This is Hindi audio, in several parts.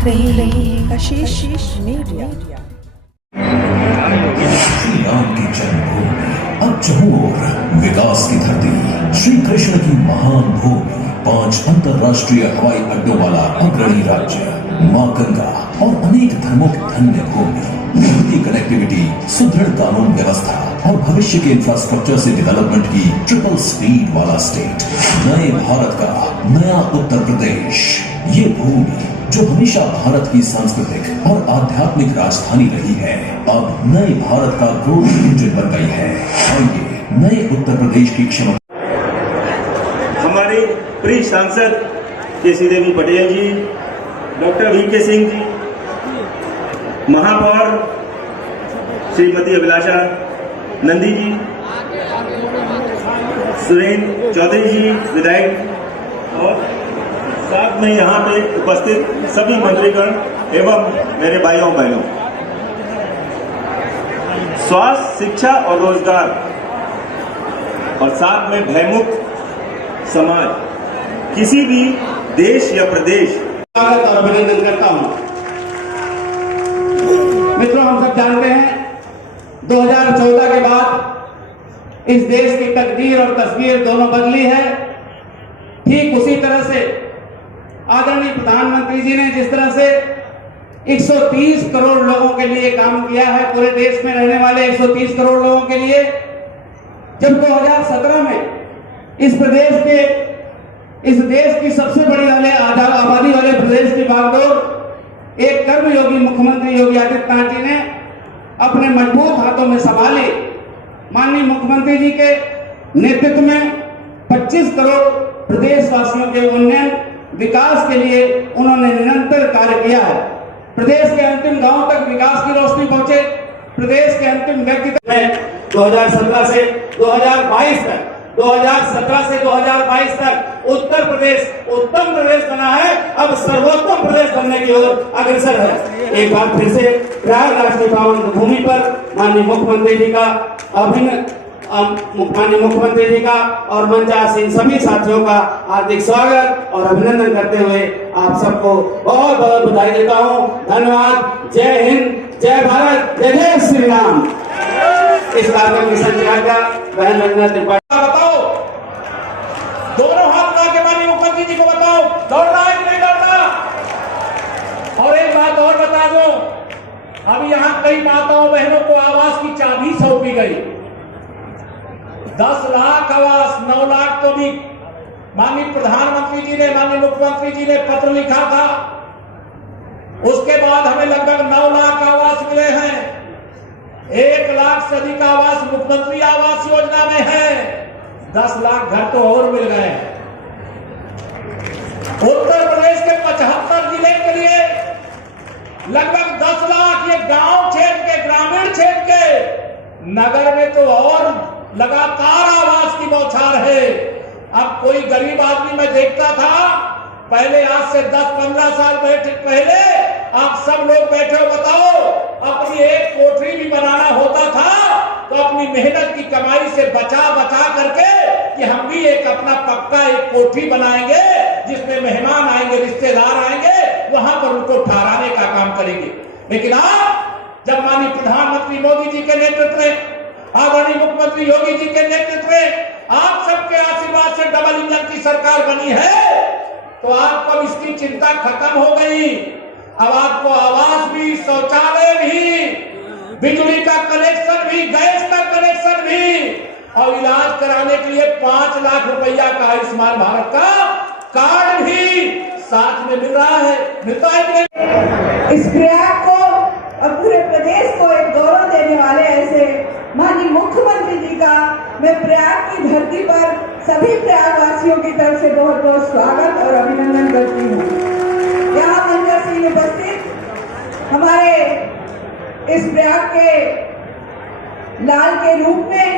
देख रही है कशिश मीडिया। श्री राम की जन्मभूमि, अब चहुओर विकास की धरती, श्री कृष्ण की महान भूमि, 5 अंतरराष्ट्रीय हवाई अड्डों वाला अग्रणी राज्य, मां गंगा और अनेक धर्मों की धन्य भूमि, बढ़ती कनेक्टिविटी, सुदृढ़ कानून व्यवस्था और भविष्य के इंफ्रास्ट्रक्चर से डेवलपमेंट की ट्रिपल स्पीड वाला स्टेट, नए भारत का नया उत्तर प्रदेश। ये भूमि जो हमेशा भारत की सांस्कृतिक और आध्यात्मिक राजधानी रही है, अब नए भारत का ग्रोथ इंजन बन गई है। आइए नए उत्तर प्रदेश की क्षमता। हमारे प्रिय सांसद केसी देवी पटेल जी, डॉक्टर वीके सिंह जी, महापौर श्रीमती अभिलाषा नंदी जी, सुरेंद्र चौधरी जी विधायक और साथ में यहाँ पे उपस्थित सभी मंत्रीगण एवं मेरे भाइयों बहनों, स्वास्थ्य, शिक्षा और रोजगार और साथ में भयमुक्त समाज किसी भी देश या प्रदेश स्वागत और अभिनंदन करता हूं। मित्रों, हम सब जानते हैं 2014 के बाद इस देश की तकदीर और तस्वीर दोनों बदली है। ठीक उसी तरह से आदरणीय प्रधानमंत्री जी ने जिस तरह से 130 करोड़ लोगों के लिए काम किया है, पूरे देश में रहने वाले 130 करोड़ लोगों के लिए, जब 2017 में इस देश की सबसे बड़ी आबादी वाले प्रदेश की बागडोर एक कर्मयोगी मुख्यमंत्री योगी आदित्यनाथ जी ने अपने मजबूत हाथों में संभाली। माननीय मुख्यमंत्री जी के नेतृत्व में 25 करोड़ प्रदेशवासियों के उन्नयन विकास के लिए उन्होंने निरंतर कार्य किया है। प्रदेश के अंतिम गांव तक विकास की रोशनी पहुंचे। प्रदेश के अंतिम व्यक्ति तक 2017 से 2022 तक 2017 से 2022 तक उत्तर प्रदेश उत्तम प्रदेश बना है, अब सर्वोत्तम प्रदेश बनने की ओर अग्रसर है। एक बार फिर से प्रयागराज की पावन भूमि पर माननीय मुख्यमंत्री जी का और मंचासीन सभी साथियों का हार्दिक स्वागत और अभिनंदन करते हुए आप सबको बहुत बहुत बधाई देता हूं। धन्यवाद। जय हिंद, जय भारत, जय जय श्री राम। इस कार्यक्रम की संचालिका बहन रंजना त्रिपाठी। बताओ, दोनों हाथ मिला के माननीय मुख्यमंत्री जी को बताओ, दौड़ना है कि नहीं दौड़ना। और एक बात और बता दो, अभी यहाँ कई माताओं बहनों को आवास की चाबी सौंपी गई। 10 लाख आवास, 9 लाख तो भी माननीय प्रधानमंत्री जी ने, माननीय मुख्यमंत्री जी ने पत्र लिखा था। उसके बाद हमें लगभग 9 लाख आवास मिले हैं। 1 लाख से अधिक आवास मुख्यमंत्री आवास योजना में है। 10 लाख घर तो और मिल गए हैं। उत्तर प्रदेश के 75 जिले के लिए लगभग 10 लाख, ये गांव क्षेत्र के, ग्रामीण क्षेत्र के, नगर में तो और लगातार आवास की बौछार है। अब कोई गरीब आदमी मैं देखता था, पहले आज से 10-15 साल पहले आप सब लोग बैठे हो, बताओ, अपनी एक कोठरी भी बनाना होता था तो अपनी मेहनत की कमाई से बचा करके कि हम भी एक अपना पक्का एक कोठरी बनाएंगे जिसमें मेहमान आएंगे, रिश्तेदार आएंगे, वहां पर उनको ठहराने का काम करेंगे। लेकिन आज जब माननीय प्रधानमंत्री मोदी जी के नेतृत्व में, आदरणीय मुख्यमंत्री योगी जी के नेतृत्व में आप सबके आशीर्वाद से डबल इंजन की सरकार बनी है, तो आपको इसकी चिंता खत्म हो गई। अब आपको आवास भी, शौचालय भी, बिजली का कनेक्शन भी, गैस का कनेक्शन भी और इलाज कराने के लिए 5 लाख रुपया का आयुष्मान भारत का कार्ड भी साथ में मिल रहा है, मिलता है कि नहीं? इस प्रयाग को और पूरे प्रदेश को एक गौरव देने वाले ऐसे माननीय मुख्यमंत्री जी का मैं प्रयाग की धरती पर सभी प्रयागवासियों की तरफ से बहुत बहुत स्वागत और अभिनंदन करती हूँ। यहाँ मंचासीन उपस्थित हमारे इस प्रयाग के लाल के रूप में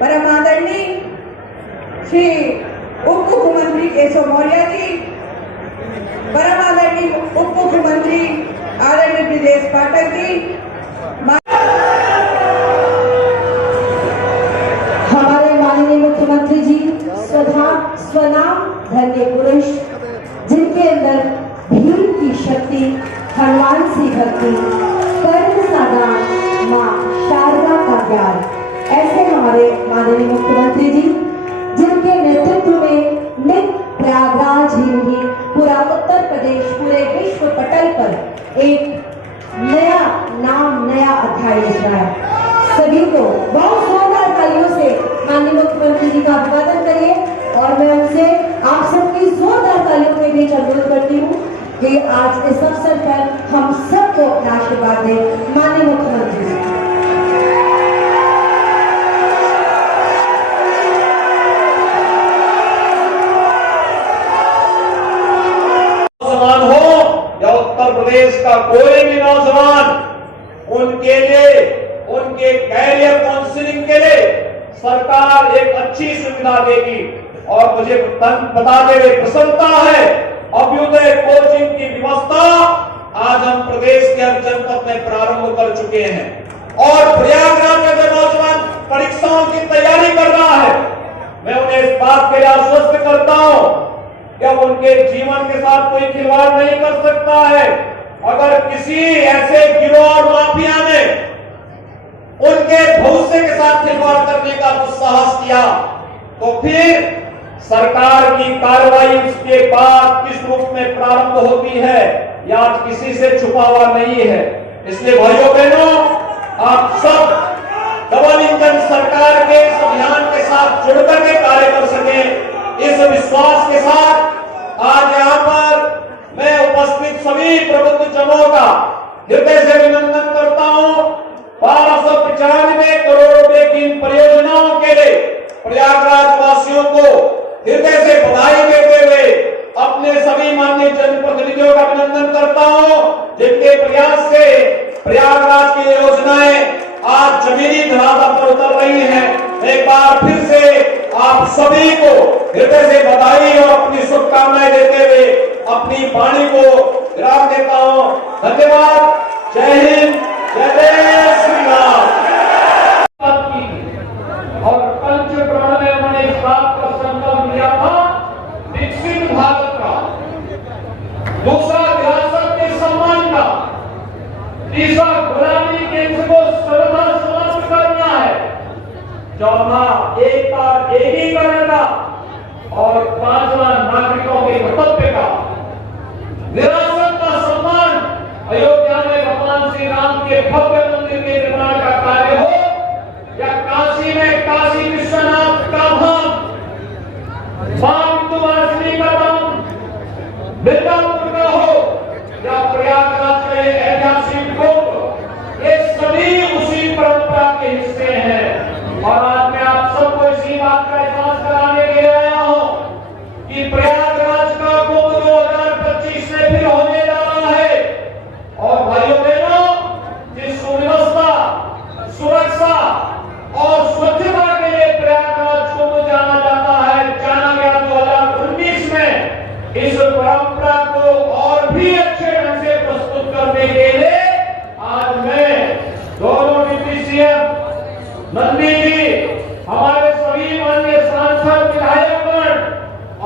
परम आदरणीय श्री उप मुख्यमंत्री केशव मौर्य जी, परम आदरणीय उप मुख्यमंत्री आदरणीय ब्रजेश पाठक जी, हमारे माननीय मुख्यमंत्री जी स्वनाम धन्य पुरुष, जिनके अंदर भीम की शक्ति कीर्ति, हनुमान सी भक्ति, कर्म साधान माँ शारदा का ज्ञान। ऐसे हमारे माननीय मुख्यमंत्री जी, जिनके नेतृत्व में नित प्रयागराज ही नहीं पूरा उत्तर प्रदेश पूरे विश्व पटल पर एक नया नाम, नया अध्याय लिख रहा है। सभी को बहुत जोरदार तालियों से माननीय मुख्यमंत्री जी का अभिवादन करिए और मैं उनसे आप सबकी जोरदार तालियों के बीच अनुरोध करती हूँ कि आज इस अवसर पर हम सबको अपना आशीर्वाद दें। माननीय मुख्यमंत्री जी। नौजवान हो या उत्तर प्रदेश का कोई भी नौजवान, उनके लिए, उनके कैरियर काउंसलिंग के लिए सरकार एक अच्छी सुविधा देगी। और मुझे बताते हुए प्रसन्नता है, अभ्युदय कोचिंग की व्यवस्था आज हम प्रदेश के हर जनपद में प्रारंभ कर चुके हैं और प्रयागराज में जो नौजवान परीक्षाओं की तैयारी कर रहा है, मैं उन्हें इस बात के लिए आश्वस्त करता हूं कि अब उनके जीवन के साथ कोई खिलवाड़ नहीं कर सकता है। अगर किसी ऐसे गिरोह और माफिया ने उनके भविष्य के साथ खिलवाड़ करने का दुस्साहस किया तो फिर सरकार की कार्रवाई उसके बाद किस रूप में प्रारंभ होती है यह आज किसी से छुपा हुआ नहीं है। इसलिए भाइयों बहनों, आप सब डबल इंजन सरकार के इस अभियान के साथ जुड़कर के कार्य कर सके, इस विश्वास के साथ आज यहाँ पर मैं उपस्थित सभी प्रबुद्ध जनों का हृदय से अभिनंदन करता हूँ। 1295 करोड़ रुपए की इन परियोजनाओं के लिए प्रयागराज वासियों को हृदय से बधाई देते हुए अपने सभी माननीय जनप्रतिनिधियों का अभिनंदन करता हूं, जिनके प्रयास से प्रयागराज की योजनाएं आज जमीनी धरातल पर उतर रही हैं। एक बार फिर से आप सभी को हृदय से बधाई और अपनी शुभकामनाएं देते हुए अपनी वाणी को विराम देता हूं। धन्यवाद। जय हिंद, जय श्री राम। और पंचप्राण में उन्होंने इस बात का संकल्प लिया था, विकसित भारत का, दूसरा विरासत के सम्मान का, तीसरा गुलामी के को सर्वदा समाप्त करना है, चौथा एकता एकीकरण का और पांचवा नागरिकों के कर्तव्य का। विरासत का सम्मान, अयोध्या में भगवान श्री राम के भव्य मंदिर के निर्माण का कार्य हो या काशी में काशी विश्वनाथ का धाम, वाराणसी का धाम, मिर्जापुर का हो या प्रयागराज में ऐतिहासिक कुंभ, ये सभी उसी परंपरा के हिस्से हैं। और आज मैं आप सबको इसी बात का एहसास कराने के लिए आया हूं कि प्रयागराज का कुंभ 2025 में फिर होने जा रहा है। और भाइयों बहनों, जिस सुव्यवस्था, सुरक्षा और स्वच्छता के लिए प्रयागराज कुंभ जाना जाता है, जाना गया 2019 में, इस परंपरा को और भी अच्छे ढंग से प्रस्तुत करने के लिए आज मैं दोनों डिप्टी सीएम नंदी जी, हमारे सभी माननीय सांसद, विधायकगण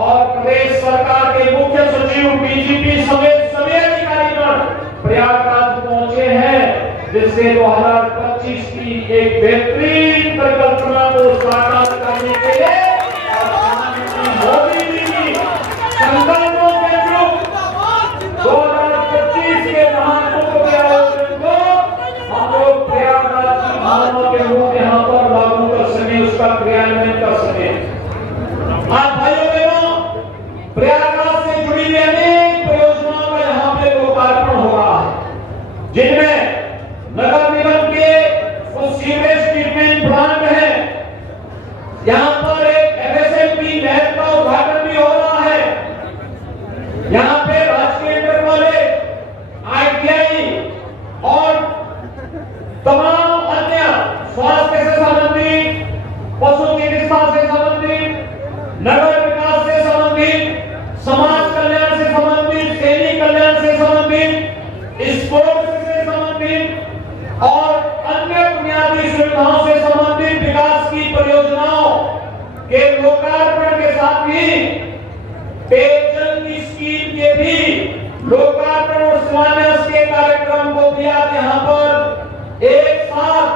और प्रदेश सरकार के मुख्य सचिव, डीजीपी समेत सभी अधिकारीगण प्रयागराज पहुंचे हैं, जिससे 2025 की एक बेहतरीन परिकल्पना को साकार करने के लिए मोदी जी की संकल्पों के अनुरूप 2025 के महाकुंभ के आयोजन को हम लोग प्रयागराज की भावना के अनुरूप यहाँ पर लागू कर सके, उसका क्रियान्वयन कर सके। आज भाइयों बहनों, प्रयागराज से जुड़ी हुई अनेक परियोजनाओं का यहाँ पे लोकार्पण हो रहा है, जिनमें नगर निगम के कुछ सीवरेज ट्रीटमेंट प्लांट है, यहाँ पर एक एमएसएमपी लैब का उद्घाटन भी हो रहा है, यहाँ पे राजकीय इंटर कॉलेज, आईटीआई और तमाम अन्य स्वास्थ्य से संबंधित, पशु चिकित्सा से संबंधित, नगर विकास से संबंधित, समाज कल्याण से संबंधित, सैनिक कल्याण से संबंधित, स्पोर्ट्स से संबंधित और अन्य बुनियादी सुविधाओं से संबंधित विकास की परियोजनाओं के लोकार्पण के साथ ही पेयजल की स्कीम के भी लोकार्पण और शिलान्यास के कार्यक्रम को किया। यहाँ पर एक साथ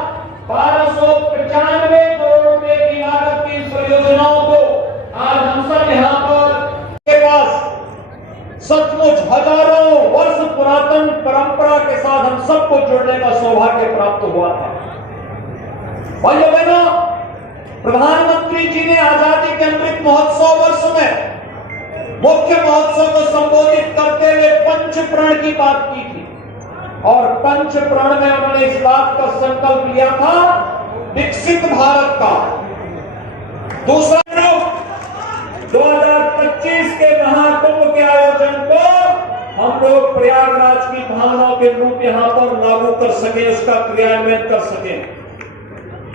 1295 करोड़ रुपए की लागत की परियोजनाओं को आज हम सब यहाँ पर के पास सचमुच हजारों वर्ष पुरातन परंपरा के साथ हम सबको जुड़ने का सौभाग्य प्राप्त हुआ था। भाइयों बहनों, प्रधानमंत्री जी ने आजादी के अमृत महोत्सव वर्ष में मुख्य महोत्सव को संबोधित करते हुए पंच प्रण की बात की थी और पंच प्रण में उन्होंने इस बात का संकल्प लिया था विकसित भारत का। दूसरा, 2025 के महाकुंभ के आयोजन को हम लोग प्रयागराज की भावनाओं के रूप यहाँ पर लागू कर सके, उसका क्रियान्वयन कर सके।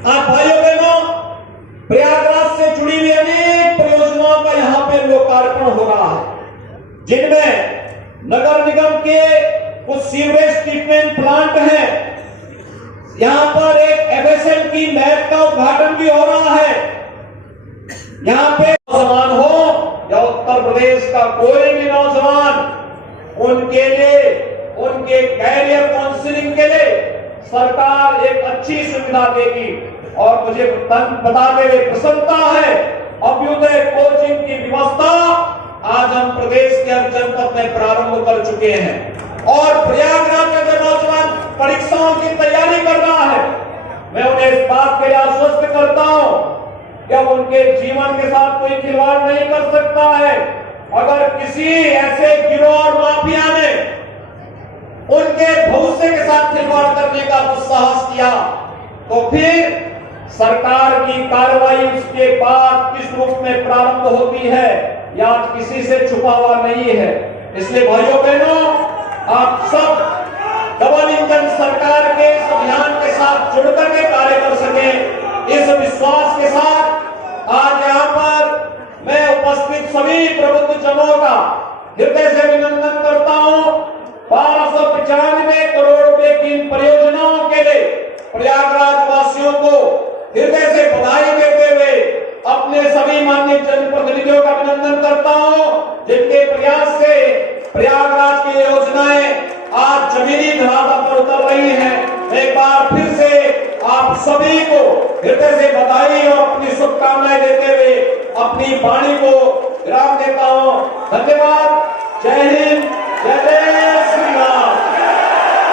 आप भाइयों बहनों, प्रयागराज से जुड़ी हुई अनेक परियोजनाओं का यहाँ पे लोकार्पण हो रहा है, जिनमें नगर निगम के कुछ सीवरेज ट्रीटमेंट प्लांट हैं। यहाँ पर एक एफएसएल की लैब का उद्घाटन भी हो रहा है। यहाँ पे नौजवान हो या उत्तर प्रदेश का कोई भी नौजवान, उनके लिए उनके कैरियर काउंसलिंग के लिए सरकार एक अच्छी सुविधा देगी। और मुझे बताते हुए प्रसन्नता है, अभ्युदय कोचिंग की व्यवस्था आज हम प्रदेश के हर जनपद में प्रारंभ कर चुके हैं। और प्रयागराज में जो नौजवान परीक्षाओं की तैयारी कर रहा है, मैं उन्हें इस बात के लिए आश्वस्त करता हूं कि अब उनके जीवन के साथ कोई खिलवाड़ नहीं कर सकता है। अगर किसी ऐसे गिरोह और माफिया ने उनके भविष्य के साथ खिलवाड़ करने का दुस्साहस किया तो फिर सरकार की कार्रवाई उसके बाद किस रूप में प्रारंभ होती है या किसी से छुपा हुआ नहीं है। इसलिए भाइयों बहनों, आप सब डबल इंजन सरकार के इस अभियान के साथ जुड़कर के कार्य कर सके, इस विश्वास के साथ आज यहाँ पर मैं उपस्थित सभी प्रबुद्ध जनों का हृदय से अभिनंदन करता हूँ। 1295 करोड़ रुपए की इन परियोजनाओं के लिए प्रयागराज वासियों को हृदय से बधाई देते हुए अपने सभी माननीय जनप्रतिनिधियों का अभिनंदन करता हूं, जिनके प्रयास से प्रयागराज की योजनाएं आज जमीनी धरातल पर उतर रही हैं। एक बार फिर से आप सभी को हृदय से बधाई और अपनी शुभकामनाएं देते हुए अपनी वाणी को विराम देता हूं। धन्यवाद। जय हिंद, जय जय